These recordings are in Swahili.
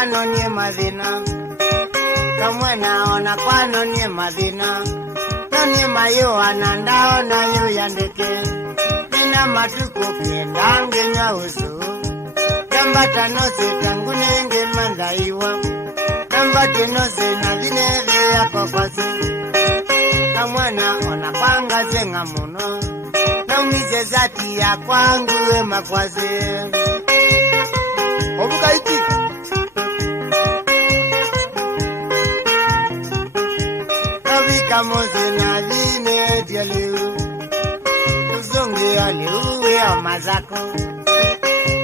kwano nye madhina. Kamwana ona kwano nye madhina. Noni mayo anandao na yu yandeke. Nina matuko kienda ngenya usu. Nambata nose tangune nge mandaiwa. Nambate nose na dineve ya kokosi. Kamwana ona kwanga zenga muno. Naumize zati ya kwangu we makwaze. Obuka iti. Kavika moze na dine dialiu. Uzongi aliuwe ya mazako.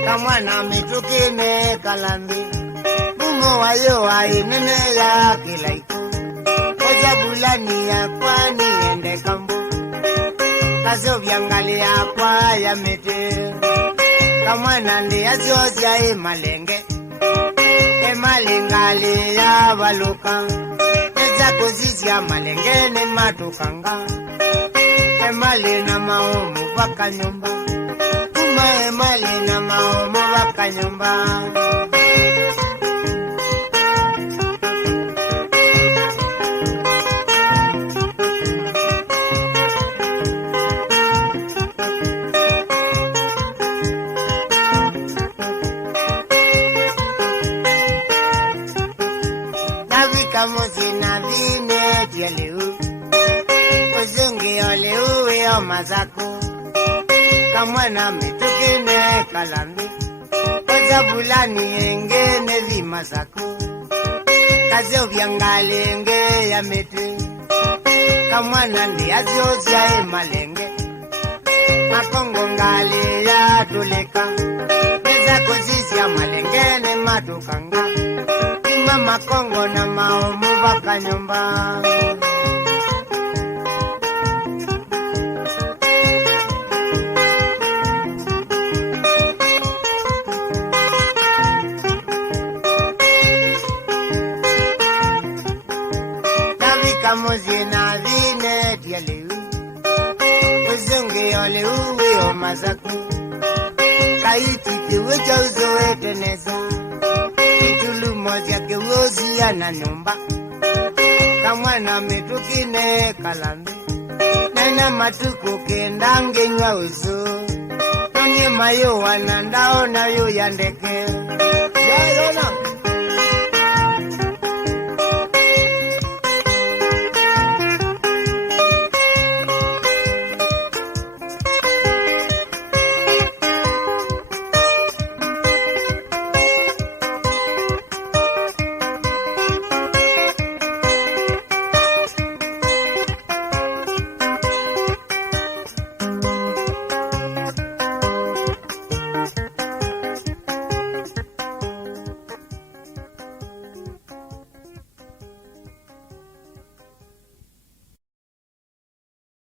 Kamwana mitukine kalambi. Mumo wayo wa inene ya kilaiku. Koja bulani ya kwani ende kambu. Kazo vyangali ya kwa ya mete. Kamwana ndi ya ziozia malenge. Malengali ya baluka. Eza kuzizia malenge ne matukanga. Emali na maomu baka nyumba. Emali na maomu baka nyumba. Kamuzi na vine dialiu. Uzungi oliu ya mazako. Kamwana mitukine kalambi. Oza bulani engene vima zako. Kazio vyangali enge ya mete. Kamwana ndi aziozia malenge. Makongo ngali ya tuleka. Neza kuzizia malenge ne matukanga. Makongo na maomu baka nyumba. Kavika mozi na vine dialiu. Uzungi oliu yo mazaku. Kaiti kiweja uzoe teneza. Moja kiwozi ya na nyumba. Kamwana mitukine kalambi. Nena matuku kenda ngenywa uzu. Nonye mayo wanandao na yu yandeke. Ya yona.